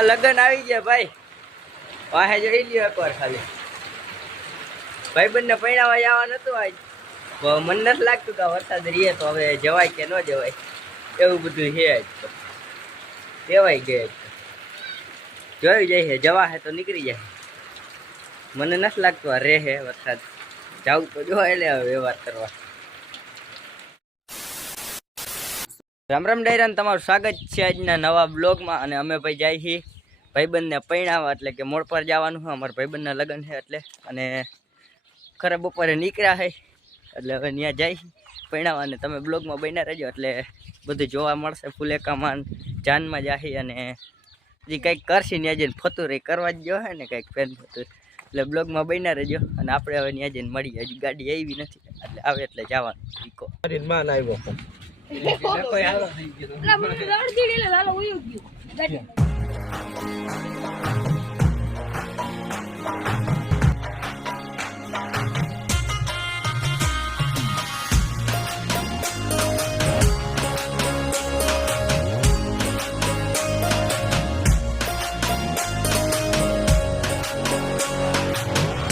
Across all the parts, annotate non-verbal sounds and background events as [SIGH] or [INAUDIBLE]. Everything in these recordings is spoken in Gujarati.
લગન આવી ગયા ભાઈ. વાહે જોઈ લ્યો એકવાર ખાલી. ભાઈ બંને પૈણાવા જવા નતું આજ. મને નથી લાગતું કે વરસાદ રહીએ તો હવે જવાય કે ન જવાય. એવું બધું છે આજ તો. કહેવાય ગયા જોઈ જાય છે, જવા હે તો નીકળી જાય. મને નથી લાગતું આ રહે વરસાદ. જાવું તો જોવાય લે હવે વ્યવહાર કરવા. રામ રામ ડાયરાન તમારું સ્વાગત છે આજના નવા બ્લોગમાં અને અમે ભાઈ જાય છીએ ભાઈબંધને પૈણાવા, એટલે કે મોડ પર જવાનું છે, અમારા ભાઈબંધના લગ્ન છે એટલે. અને ખરે બપોરે નીકળ્યા છે, એટલે હવે ત્યાં જાય પૈણાવા અને તમે બ્લોગમાં બન્યા રહેજો, એટલે બધું જોવા મળશે ફૂલેકામાં જાનમાં જાહી અને હજી કંઈક કરશે ત્યાં જઈને ફતુર રહી, કરવા જ જો હે ને કંઈક પેન ફતુર એટલે બ્લોગમાં બન્યા રહેજો અને આપણે હવે ત્યાં જઈને મળીએ, હજી ગાડી આવી નથી, એટલે આવે એટલે જવાનું, ઈકો. માન આવ્યો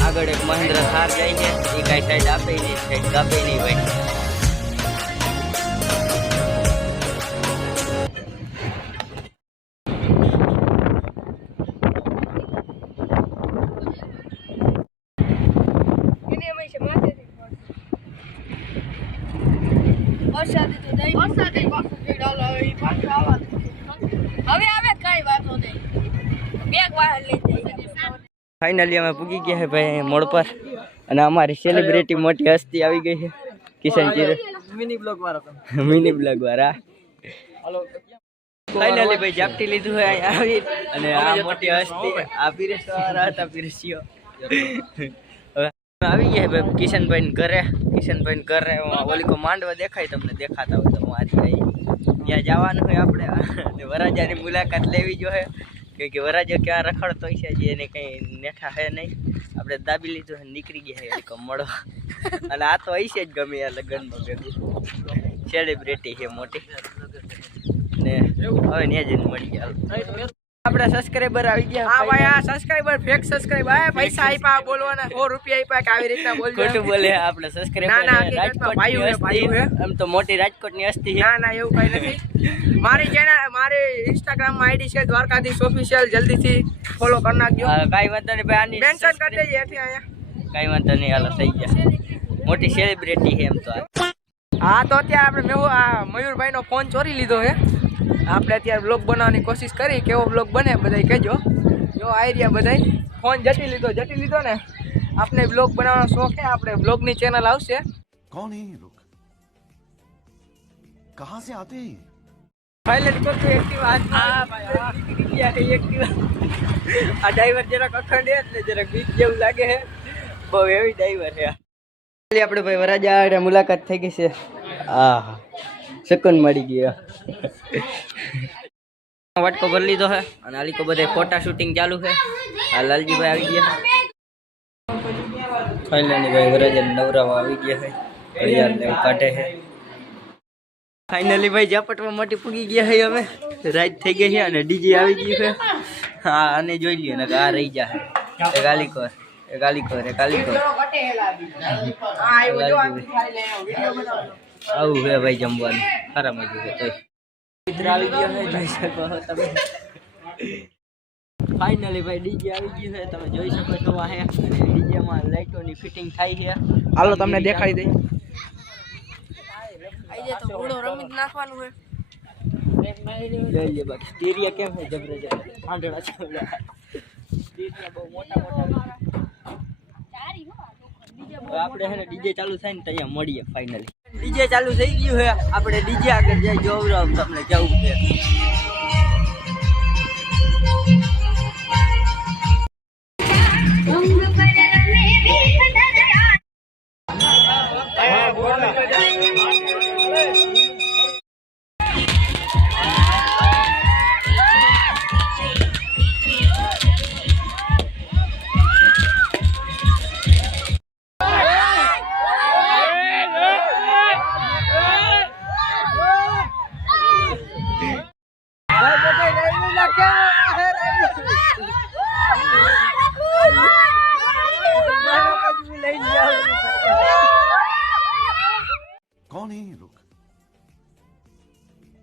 આગળ એક મહેન્દ્ર થાર જાય છે. એ કાંઈ સાઈડ આપે નહીં સાઈડ કાપે નહીં ભાઈ ફાઇનલી અમે પૂગી ગયા છે ભાઈ મોડ પર. અને અમારી સેલિબ્રિટી મોટી હસ્તી આવી ગઈ છે કિશન ચીર મિની બ્લોગ વાળા મિની બ્લોગ વાળા. ફાઇનલી ભાઈ જાપટી લીધું છે અહીંયા આવી. અને આ મોટી હસ્તી. આ પીરેશ વાળા હતા પીરેશીઓ હવે આવી ગયા ભાઈ કિશનભાઈ ઘરે. કિશનભાઈ ઘરે ઓલીકો માંડવા દેખાય તમને દેખાતા હોય તો મારી ત્યાં જવાનું હોય આપણે. [LAUGHS] વરાજાની મુલાકાત લેવી જોઈએ કે કે વરાજો ક્યાં રખડતો છે હજી એને કંઈ નેઠા હે નહીં. આપણે દાબી લીધું હે નીકળી ગયા હે મળો અને આ તો હશે જ ગમે આ લગ્નમાં ભેગું. સેલિબ્રિટી છે મોટી. ને હવે ત્યાં જઈને મળી ગયા આપણા સબસ્ક્રાઈબર આવી ગયા હા ભાઈ આ સબસ્ક્રાઇબર ફેક સબસ્ક્રાઇબર આ પૈસા આપ્યા બોલવાના 100 રૂપિયા આપ્યા કે આવી રીતના બોલ ખોટું બોલે આપણે ના, ના, સબસ્ક્રાઈબર હકીકતમાં ભાઈઓ હે, ભાઈઓ હે. આમ તો મોટી રાજકોટની હસ્તી છે. ના ના એવું કઈ નથી. મારી ચેનલ મારી ઇન્સ્ટાગ્રામમાં આઈડી છે દ્વારકાધીશ ઓફિશિયલ જલ્દીથી ફોલો કરી નાખજો. હા, વાંધો નહીં ભાઈ આની મેન્શન કરી દેજે એથી અહીંયા. કઈ વાંધો નહીં હાલો થઈ ગયા. મોટી સેલિબ્રિટી છે એમ તો હા તો અત્યારે આપણે મેં આ મયુરભાઈ નો ફોન ચોરી લીધો છે આપણે અત્યારે બ્લોગ બનાવવાની કોશિશ કરી કેવો બ્લોગ બને બધા કહેજો. જો આઈડિયા રહ્યા બધા ફોન જટી લીધો જટી લીધો ને. આપણે બ્લોગ બનાવવાનો શોખ હે આપણે બ્લોગની ચેનલ આવશે. કોણ હે લોક કહા સે આતે હે પાયલટ કોક એક્ટિવ આજ આ ભાઈ એક્ટિવ આ ડ્રાઈવર જરાક અખંડ એટલે જરાક બીક જેવું લાગે છે. બહુ એવી ડ્રાઈવર છે આપણે ભાઈ વરાજા એટલે મુલાકાત થઈ ગઈ છે. આ શકન મળી ગયા. વાટકો ભરી લીધો છે અને આલીકો બધે ફોટા શૂટિંગ ચાલુ છે. આ લાલજીભાઈ આવી ગયા ફાઇનલી ભાઈ વરાજા નવરામાં આવી ગયા છે. ઘડિયાળ ને એવું કાઢે છે. ફાઇનલી ભાઈ ઝાપટમાં મોટી પૂગી ગયા છે અમે રાત થઈ ગઈ છે અને ડીજે આવી ગયું છે. હા આને જોઈ લ્યો ને આ રહી જાય એક આલીકોર એક આલીકોર એક આલીકોર આવું હે ભાઈ જમવાનું. ખરા મજા છે તોય. મિત્ર આવી ગયો છે જોઈ શકો છો તમે ફાઇનલી ભાઈ ડીજે આવી ગયું છે તમે જોઈ શકો છો આ હે. અને ડીજેમાં લાઇટોની ફિટિંગ થાય છે. હાલો તમને દેખાડી દઈ. આજે તો ઘોડો રમી જ નાખવાનું હોય જોઈ લે બાકી. સ્ટીરિયા કેમ છે જબરજસ્ત? આંધળા છોડા સ્ટીરિયા બહુ મોટા મોટા આપણે હે ને ડીજે ચાલુ થાય ને ત્યાં મળીએ ફાઇનલી ડીજે ચાલુ થઈ ગયું છે. આપણે ડીજે આગળ જઈ જોવું તમને કેવું છે. Vamos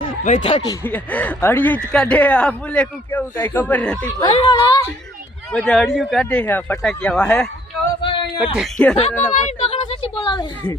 बैठा कि अड़ियो काटे है आप ले को क्यों काय खबर नहीं पर मुझे अड़ियो काटे है पटा क्या है पटा क्या है पकड़ो से बोलावे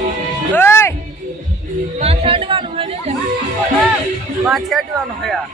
ને. માથે અડવાનું હયા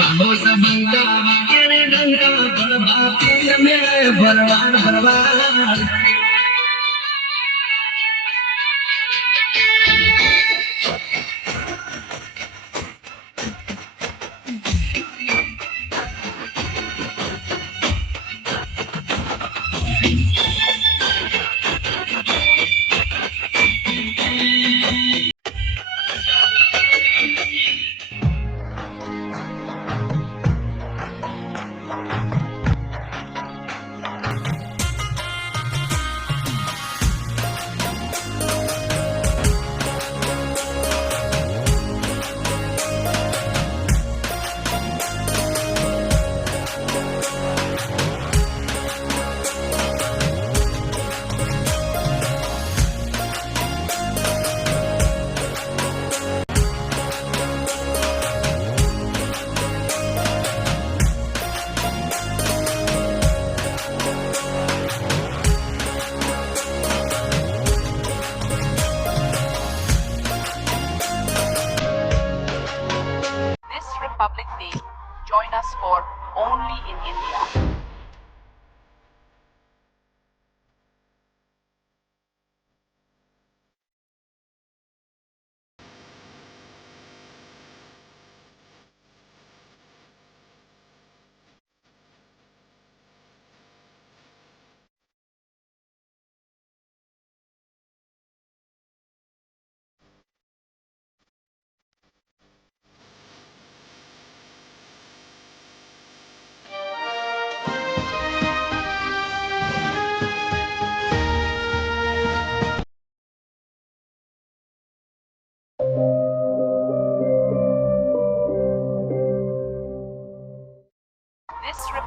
this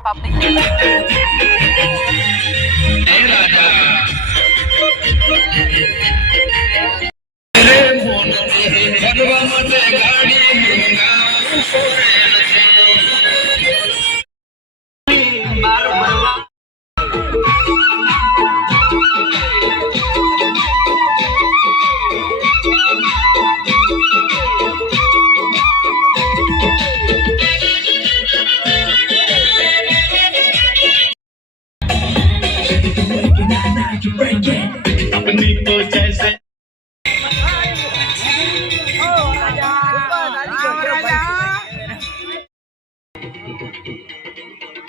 পাবলিক।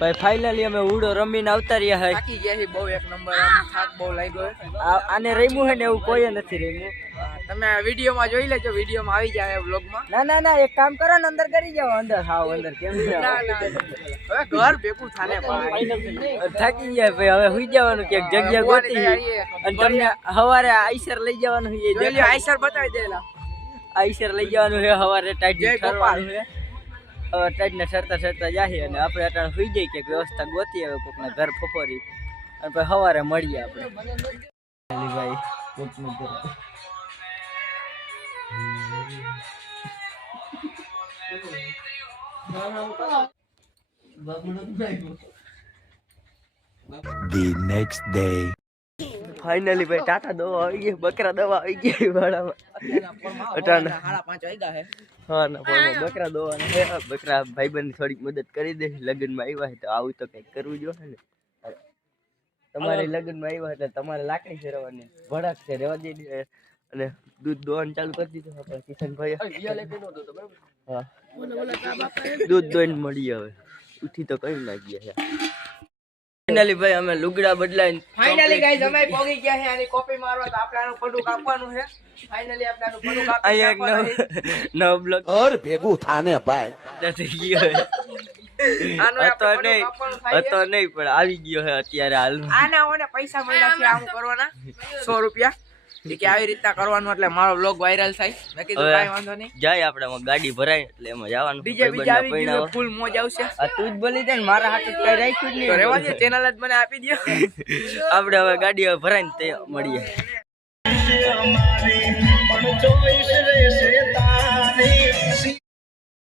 ભાઈ ફાઇનલી અમે ઉડો રમીને આવતા રહ્યા હે. થાકી ગયા બહુ એક નંબર થાક બહુ લાગ્યો આને રમ્યું હે ને એવું કોઈ નથી રમ્યું. તમે વિડીયોમાં જોઈ લેજો વિડીયોમાં આવી જાય વ્લોગમાં ના ના ના એક કામ કરો ને અંદર કરી જાઓ અંદર હાવ અંદર કેમ ના ના હવે ઘર ભેગું થાને થાકી ગયા ભાઈ હવે સુઈ જવાનું કે જગ્યા ગોતી. અને તમને હવારે આઈસર લઈ જવાનું છે જોઈ લ્યો આઈસર બતાવી દેલા આઈસર લઈ જવાનું છે હવારે ટાઈટ જય ઠરવાનું હવે સરતા ઠરતા જાય અને આપણે અટાણે સુઈ જઈએ કે વ્યવસ્થા ગોતી આવે કોકના ઘર ફફોરી અને પછી સવારે મળીએ આપણે ભાઈ કોકનું ઘર. The next day. ફાઇનલી ભાઈ ટાટા દવા આવી ગઈ બકરા દવા આવી ગઈ વાળામાં. અટાણા. હે. હા ના પણ બકરા દવા ને બકરા ભાઈબંધ થોડીક મદદ કરી દે. લગ્નમાં આવ્યા તો આવું તો કંઈક કરવું જોઈએ ને. તમારે લગ્નમાં આવ્યા એટલે તમારે લાકડી ફેરવવાની ભડાક છે રેવા દે અને દૂધ દોવાનું ચાલુ કરી દીધું આપણે કિશનભાઈ હા. દૂધ દોઈને મળીએ હવે ઉઠી તો કઈ ના ગયા ફાઇનલી ભાઈ અમે લુગડા બદલાઈને ફાઇનલી ગાઈઝ અમે પોગી ગયા છે. આની કોપી મારવા તો આપણાનું પડું કાપવાનું છે. ફાઇનલી આપણાનું પડું કાપવાનું છે એક નવ નવ બ્લોક ઓર ભેગું થાને ભાઈ. નથી ગયો હતો નહીં નહીં પણ આવી ગયો છે અત્યારે હાલ આના ઓને પૈસા મળ્યા છે આમ કરવાના. સો રૂપિયા. કે આવી રીતના કરવાનું એટલે મારો બ્લોગ વાયરલ થાય. મેં કીધું કાંઈ વાંધો નહીં. જાય આપણે ગાડી ભરાય એટલે એમાં જવાનું બીજે બીજે આવી ગયું ફૂલ મોજ આવશે. આ તું જ બોલી દે ને મારા હાથે કઈ રાખ્યું જ તો રેવા દે ચેનલ જ મને આપી દો [LAUGHS] આપણે હવે ગાડી ભરાઈને તે મળીએ.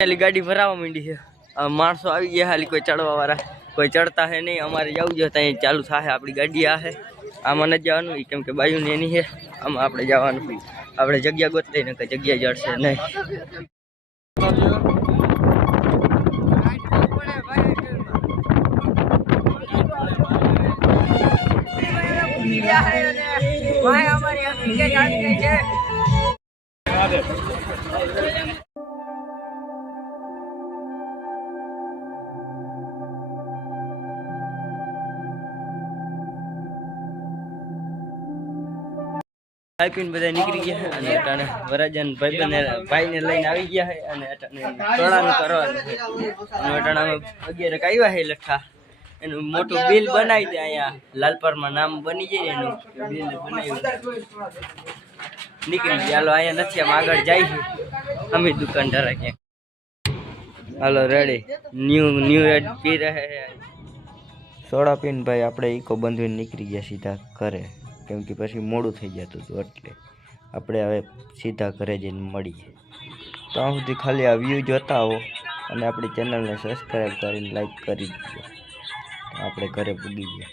ખાલી ગાડી ભરાવા માંડી છે. માણસો આવી ગયા હાલી કોઈ ચડવા વાળા કોઈ ચડતા હે નહીં અમારે જવું જોઈએ ત્યાં ચાલુ થાય આપણી ગાડી આ હે આમાં નથી જવાનું કેમ કે બાયુની એની છે. આમાં આપણે જવાનું આપણે જગ્યા ગોતલી ને કઈ જગ્યા જડશે નહીં. અમારી ખાઈ પીને બધા નીકળી ગયા અને અટાણે વરાજન ભાઈબંધને ભાઈને લઈને આવી ગયા છે અને અટાણે ટોળાનું કરવાનું અને અટાણે અમે આવ્યા છે લઠ્ઠા. એનું મોટું બિલ બનાવી દે અહીંયા. લાલપરમાં નામ બની જાય એનું. બિલ બનાવ્યું નીકળી ગયા. હાલો, અહીંયા નથી, આમ આગળ જાય છે અમે દુકાન ક્યાંક. હાલો રેડી ન્યૂ ન્યૂ એડ પી રહે સોડા પીને ભાઈ આપણે ઈકો બંધવીને નીકળી ગયા સીધા ઘરે. કેમ કે પછી મોડું થઈ જતું હતું એટલે આપણે હવે સીધા ઘરે જઈને મળીએ. ત્યાં સુધી ખાલી આ વ્યૂ જોતા હો અને આપણી ચેનલને સબસ્ક્રાઈબ કરીને લાઈક કરી દીધો આપણે ઘરે પૂગી ગયા.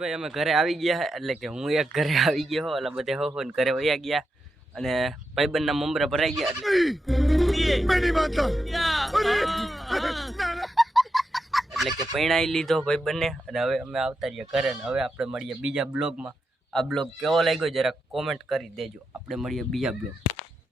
ભાઈ અમે ઘરે આવી ગયા એટલે કે હું એક ઘરે આવી ગયો હો એટલે બધે હો હો ને ઘરે વયા ગયા અને ભાઈબંધના મમરા ભરાઈ ગયા. એટલે કે પૈણાઈ લીધો ભાઈ બંને. અને હવે અમે આવતા રહીએ ઘરે ને હવે આપણે મળીએ બીજા બ્લોગમાં. આ બ્લોગ કેવો લાગ્યો જરા કોમેન્ટ કરી દેજો. આપણે મળીએ બીજા બ્લોગ.